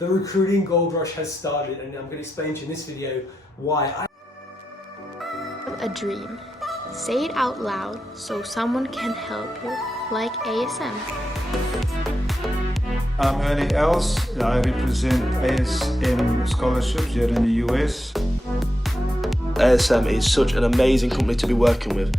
The recruiting gold rush has started, and I'm going to explain to you in this video why I have a dream. Say it out loud so someone can help you, like ASM. I'm Ernie Els. I represent ASM Scholarships here in the US. ASM is such an amazing company to be working with.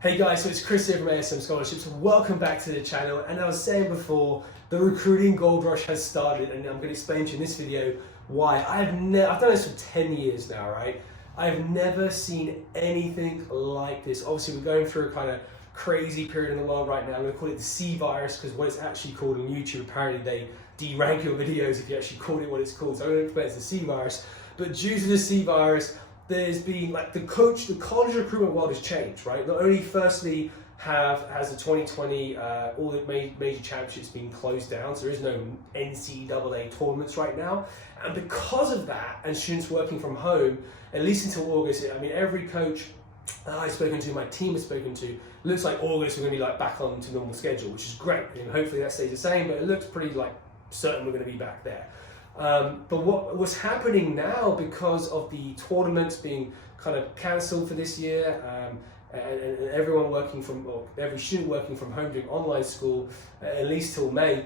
Hey guys, so it's Chris here from ASM Scholarships. Welcome back to the channel. And I was saying before, the recruiting gold rush has started, and I'm going to explain to you in this video why. I've done this for 10 years now, right? I've never seen anything like this. Obviously, we're going through a kind of crazy period in the world right now. I'm going to call it the C virus, because what it's actually called on YouTube, apparently they de-rank your videos if you actually call it what it's called. So I'm going to explain it's the C virus. But due to the C virus, there's been like the college recruitment world has changed, right? Not only firstly has the 2020 all the major championships been closed down, so there is no NCAA tournaments right now, and because of that, and students working from home, at least until August, I mean, every coach I've spoken to, my team has spoken to, looks like August we're going to be like back on to normal schedule, which is great, and hopefully that stays the same. But it looks pretty like certain we're going to be back there. But what's happening now, because of the tournaments being kind of cancelled for this year, and everyone working from, or every student working from home doing online school, at least till May,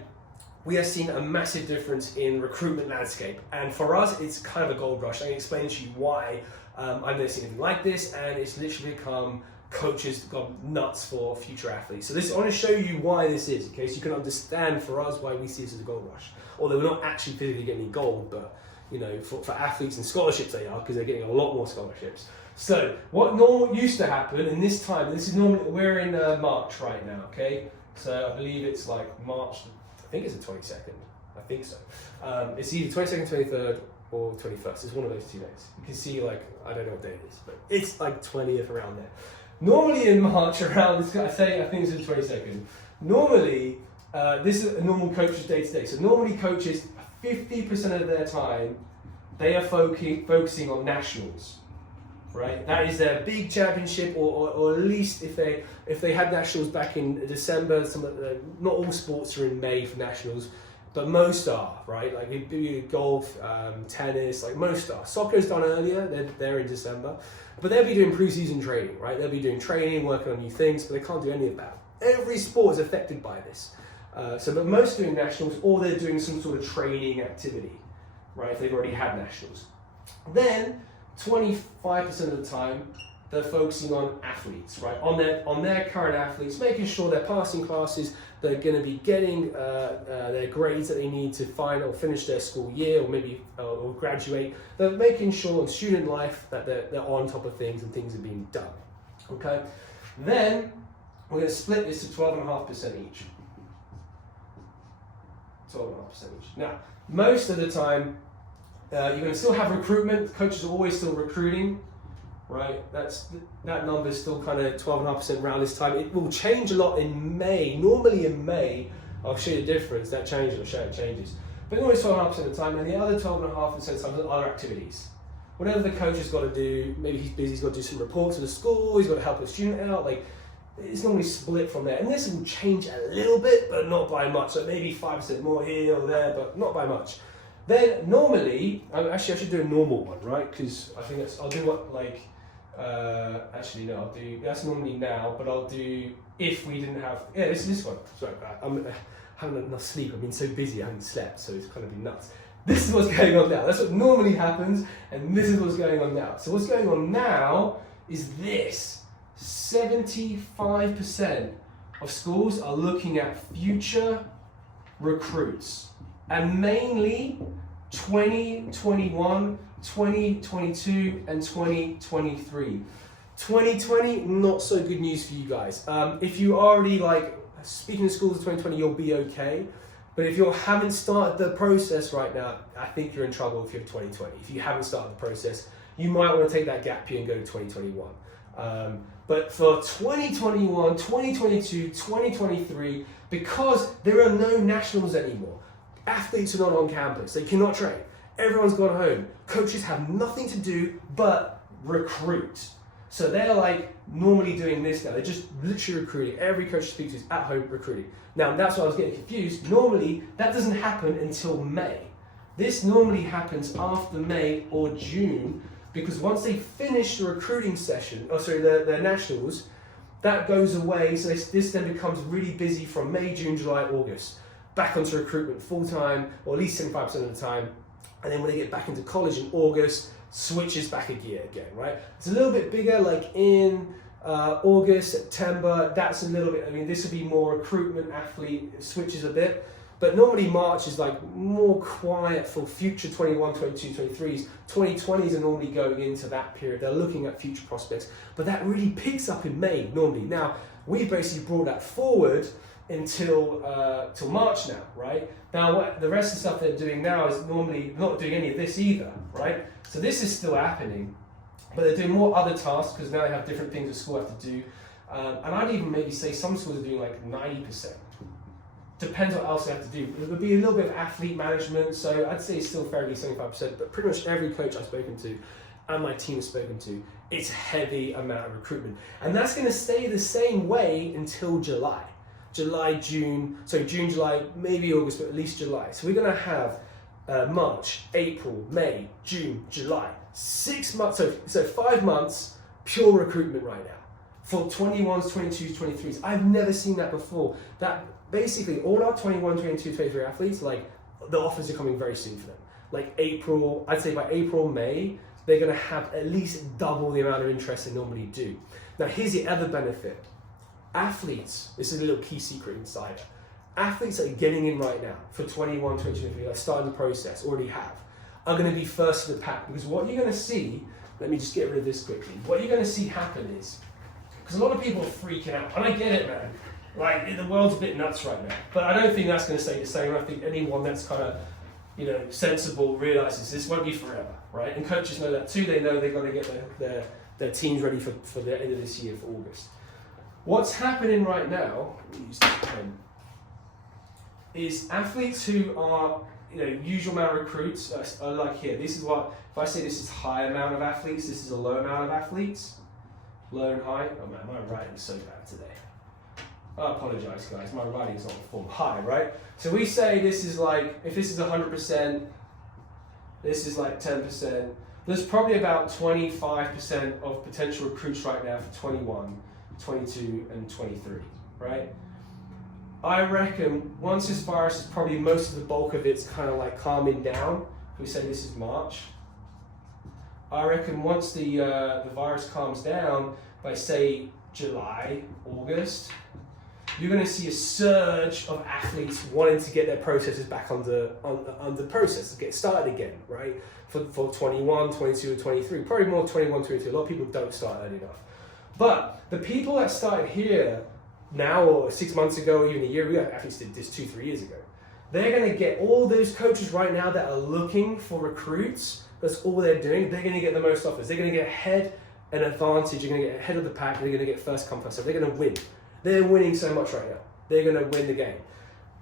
we are seeing a massive difference in recruitment landscape. And for us, it's kind of a gold rush. I can explain to you why I've never seen anything like this, and it's literally become coaches gone nuts for future athletes. So I want to show you why this is, okay, so you can understand for us why we see this as a gold rush. Although we're not actually physically getting any gold, but you know, for athletes and scholarships they are, because they're getting a lot more scholarships. So what used to happen in this time, this is normally, we're in March right now, okay? So I believe it's like March, I think it's the 22nd, I think so. It's either 22nd, 23rd, or 21st, it's one of those 2 days. You can see like, I don't know what day it is, but it's like 20th around there. Normally in March around this, I think it's the 22nd. Normally, this is a normal coach's day to day. So normally coaches, 50% of their time, they are focusing on nationals, right? That is their big championship, or at least if they had nationals back in December, not all sports are in May for nationals, but most are, right? Like golf, tennis, like most are. Soccer's done earlier, they're in December, but they'll be doing pre-season training, right? They'll be doing training, working on new things, but they can't do any of that. Every sport is affected by this. But most are doing nationals, or they're doing some sort of training activity, right? If they've already had nationals. Then 25% of the time, they're focusing on athletes, right? On their current athletes, making sure they're passing classes, they're going to be getting their grades that they need to final or finish their school year, or maybe or graduate. They're making sure in student life that they're on top of things and things are being done. Okay. Then we're going to split this to 12.5% each. 12.5% each. Now, most of the time, you're going to still have recruitment. Coaches are always still recruiting, right? That number is still kind of 12.5% around this time. It will change a lot in May. Normally in May, I'll show you the difference. That changes, I'll show you it changes. But always 12.5% of the time, and the other 12.5% are other activities. Whatever the coach has got to do, maybe he's busy, he's got to do some reports to the school, he's got to help a student out, like, it's normally split from there. And this will change a little bit, but not by much. So maybe 5% more here or there, but not by much. Then normally, actually I should do a normal one, right? Because I think I'll do what, like, actually no, I'll do, that's normally now, but I'll do if we didn't have, yeah, this one. Sorry, I'm having enough sleep. I've been so busy, I haven't slept, so it's kind of been nuts. This is what's going on now. That's what normally happens, and this is what's going on now. So what's going on now is this. 75% of schools are looking at future recruits, and mainly 2021, 2022, and 2023. 2020, not so good news for you guys. If you already like speaking to schools in 2020, you'll be okay. But if you haven't started the process right now, I think you're in trouble if you're 2020. If you haven't started the process, you might want to take that gap year and go to 2021. But for 2021, 2022, 2023, because there are no nationals anymore, athletes are not on campus, they cannot train, everyone's gone home, coaches have nothing to do but recruit. So they're like normally doing this now. They're just literally recruiting. Every coach speaks to is at home recruiting. Now that's why I was getting confused. Normally that doesn't happen until May. This normally happens after May or June, because once they finish the recruiting session, the nationals, that goes away. So this then becomes really busy from May, June, July, August. Back onto recruitment full time, or at least 75% of the time. And then when they get back into college in August, switches back a gear again, right? It's a little bit bigger, like in August, September, that's a little bit, I mean, this would be more recruitment, athlete, switches a bit. But normally March is like more quiet for future 21, 22, 23s. 2020s are normally going into that period. They're looking at future prospects, but that really picks up in May normally. Now, we basically brought that forward until till March now, right? Now, what the rest of the stuff they're doing now is normally not doing any of this either, right? So this is still happening, but they're doing more other tasks because now they have different things that school have to do. And I'd even maybe say some schools are doing like 90%. Depends what else they have to do. It would be a little bit of athlete management, so I'd say it's still fairly 75%, but pretty much every coach I've spoken to and my team has spoken to, it's a heavy amount of recruitment. And that's going to stay the same way until July. June, July, maybe August, but at least July. So we're going to have March, April, May, June, July. 6 months, so 5 months, pure recruitment right now. For 21s, 22s, 23s. I've never seen that before. That basically all our 21, 22, 23 athletes, like the offers are coming very soon for them. Like April, I'd say by April, May, they're going to have at least double the amount of interest they normally do. Now here's the other benefit. Athletes, this is a little key secret inside. Athletes that are getting in right now for 21, 22, 23, like starting the process, already have, are going to be first to the pack. Because what you're going to see, let me just get rid of this quickly. What you're going to see happen is, because a lot of people are freaking out, and I get it, man. Like, the world's a bit nuts right now, but I don't think that's going to stay the same. I think anyone that's kind of, sensible realizes this won't be forever, right? And coaches know that too. They know they've got to get their teams ready for the end of this year, for August. What's happening right now, is athletes who are, usual amount of recruits are like here. This is what, if I say this is high amount of athletes, this is a low amount of athletes. Low and high. Oh man, my writing's so bad today. I apologize, guys. My writing's not form high, right? So we say this is like, if this is 100%, this is like 10%. There's probably about 25% of potential recruits right now for 21, 22, and 23, right? I reckon once this virus is probably most of the bulk of it's kind of like calming down. If we say this is March, I reckon once the virus calms down by say July, August, you're going to see a surge of athletes wanting to get their processes back under process, get started again, right? For 21, 22, and 23, probably more 21, 22. A lot of people don't start early enough. But the people that started here now, or 6 months ago, or even a year ago, athletes did this 2-3 years ago, they're going to get all those coaches right now that are looking for recruits. That's all they're doing. They're going to get the most offers. They're going to get ahead, an advantage. You're going to get ahead of the pack. They're going to get first come, first serve. They're going to win. They're winning so much right now. They're going to win the game.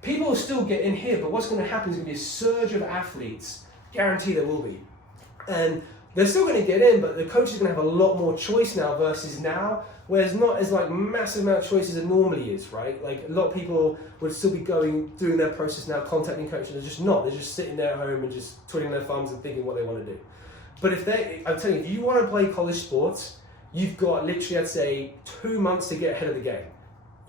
People will still get in here, but what's going to happen is going to be a surge of athletes. Guaranteed there will be. And they're still going to get in, but the coach is going to have a lot more choice now versus now, where there's not as like massive amount of choice as it normally is, right? Like a lot of people would still be doing their process now, contacting coaches. They're just not. They're just sitting there at home and just twiddling their thumbs and thinking what they want to do. But I'm telling you, if you want to play college sports, you've got literally, I'd say, 2 months to get ahead of the game.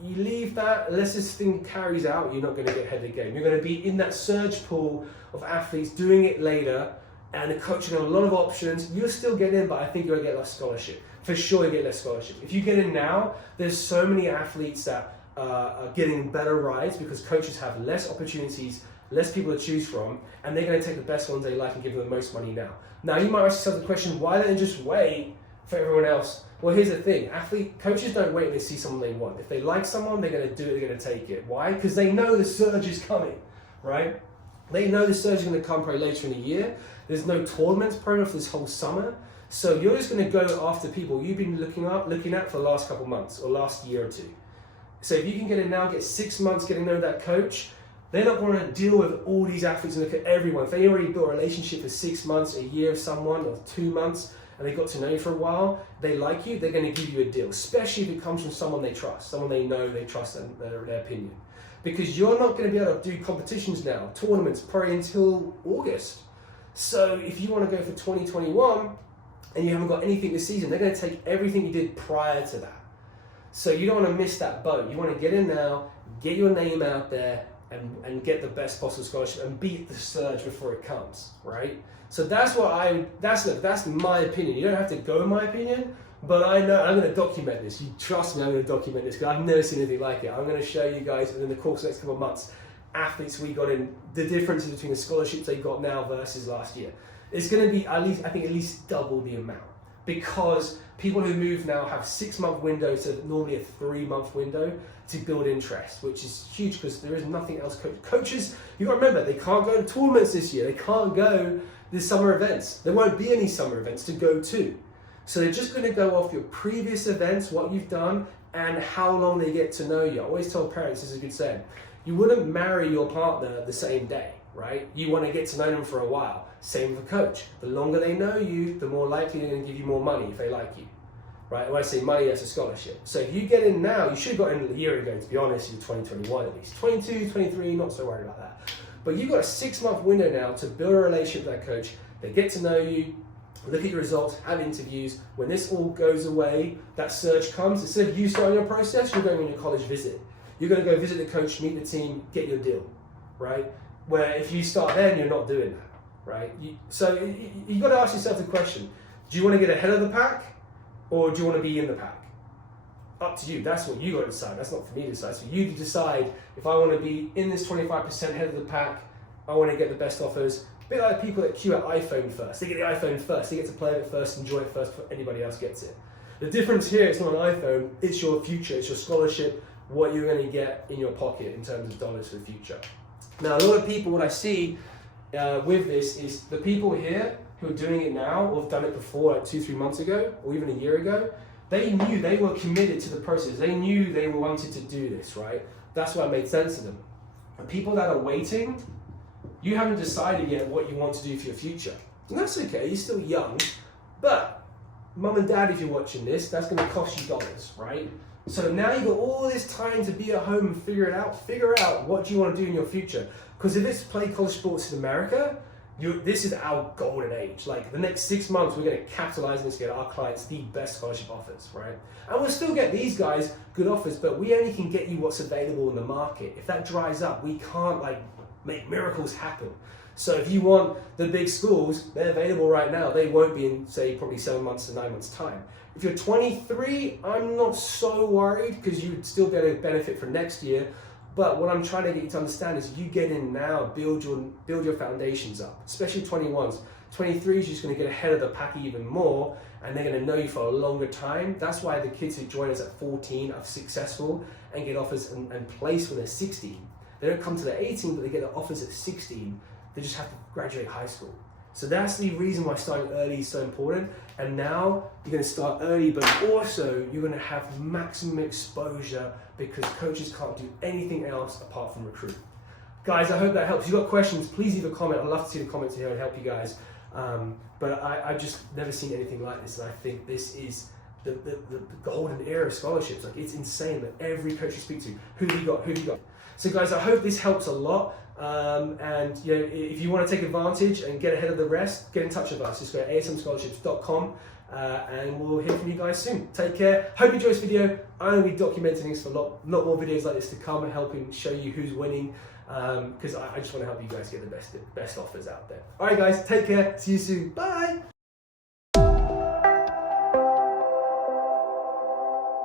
You leave that, unless this thing carries out, you're not going to get ahead of the game. You're going to be in that surge pool of athletes doing it later, and the coach will have a lot of options. You'll still get in, but I think you're going to get less scholarship. For sure you get less scholarship. If you get in now, there's so many athletes that are getting better rides because coaches have less opportunities, less people to choose from, and they're going to take the best ones they like and give them the most money now. Now you might ask yourself the question, why don't they just wait for everyone else? Well, here's the thing, coaches don't wait when they see someone they want. If they like someone, they're going to do it, they're going to take it. Why? Because they know the surge is coming, right? They know the surge is going to come probably later in the year. There's no tournaments program for this whole summer. So you're just going to go after people you've been looking at for the last couple months or last year or two. So if you can get in now, get 6 months getting to know that coach, they're not going to deal with all these athletes and look at everyone. If they already built a relationship for 6 months, a year with someone, or 2 months, and they got to know you for a while, they like you, they're going to give you a deal, especially if it comes from someone they trust, someone they know, they trust and their opinion. Because you're not going to be able to do competitions now, tournaments, probably until August. So if you want to go for 2021 and you haven't got anything this season, they're going to take everything you did prior to that. So you don't want to miss that boat. You want to get in now, get your name out there, and get the best possible scholarship and beat the surge before it comes, right? So that's my opinion. You don't have to go my opinion, but I know I'm going to document this. You trust me, I'm going to document this because I've never seen anything like it. I'm going to show you guys within the course of the next couple of months, athletes we got in, the differences between the scholarships they got now versus last year. It's going to be at least double the amount, because people who move now have 6-month windows to normally a 3-month window to build interest, which is huge because there is nothing else. Coaches, you got to remember, they can't go to tournaments this year. They can't go to the summer events. There won't be any summer events to go to. So they're just going to go off your previous events, what you've done, and how long they get to know you. I always tell parents, this is a good saying, you wouldn't marry your partner the same day, right? You want to get to know them for a while. Same with a coach. The longer they know you, the more likely they're going to give you more money if they like you, right? When I say money, that's a scholarship. So if you get in now, you should have got in a year ago, to be honest, in 2021 at least. 22, 23, not so worried about that. But you've got a 6-month window now to build a relationship with that coach. They get to know you, look at your results, have interviews. When this all goes away, that surge comes. Instead of you starting your process, you're going on your college visit. You're going to go visit the coach, meet the team, get your deal, right? Where if you start then, you're not doing that, right? So you got to ask yourself the question, do you want to get ahead of the pack or do you want to be in the pack? Up to you. That's what you got to decide. That's not for me to decide. It's for you to decide if I want to be in this 25% head of the pack, I want to get the best offers. A bit like people that queue at iPhone first. They get the iPhone first. They get to play with it first, enjoy it first before anybody else gets it. The difference here, it's not an iPhone, it's your future, it's your scholarship, what you're going to get in your pocket in terms of dollars for the future. Now, a lot of people, what I see with this is the people here who are doing it now or have done it before, like 2-3 months ago or even a year ago, they knew they were committed to the process. They knew they wanted to do this, right? That's why it made sense to them. And people that are waiting, you haven't decided yet what you want to do for your future. And that's okay, you're still young, but mum and dad, if you're watching this, that's going to cost you dollars, right? So now you've got all this time to be at home and figure out what do you want to do in your future. Because if it's play college sports in America, this is our golden age. Like the next 6 months, we're going to capitalize on this, get our clients the best scholarship offers, right? And we'll still get these guys good offers, but we only can get you what's available in the market. If that dries up, we can't make miracles happen. So if you want the big schools, they're available right now. They won't be in, say, probably 7 months to 9 months' time. If you're 23, I'm not so worried because you'd still be able to benefit from next year. But what I'm trying to get you to understand is you get in now, build your foundations up, especially 21s. 23s, you're just going to get ahead of the pack even more, and they're going to know you for a longer time. That's why the kids who join us at 14 are successful and get offers and place when they're 16. They don't come to the 18, but they get the offers at 16. They just have to graduate high school. So that's the reason why starting early is so important. And now you're going to start early, but also you're going to have maximum exposure because coaches can't do anything else apart from recruit. Guys, I hope that helps. If you've got questions, please leave a comment. I'd love to see the comments here and help you guys. But I've just never seen anything like this. And I think this is the golden era of scholarships. Like, it's insane that every coach you speak to, who have you got? So guys, I hope this helps a lot. And if you want to take advantage and get ahead of the rest, get in touch with us. Just go to asmscholarships.com and we'll hear from you guys soon. Take care. Hope you enjoyed this video. I'm going to be documenting this for a lot more videos like this to come and helping show you who's winning because I just want to help you guys get the best offers out there. All right, guys, take care. See you soon. Bye.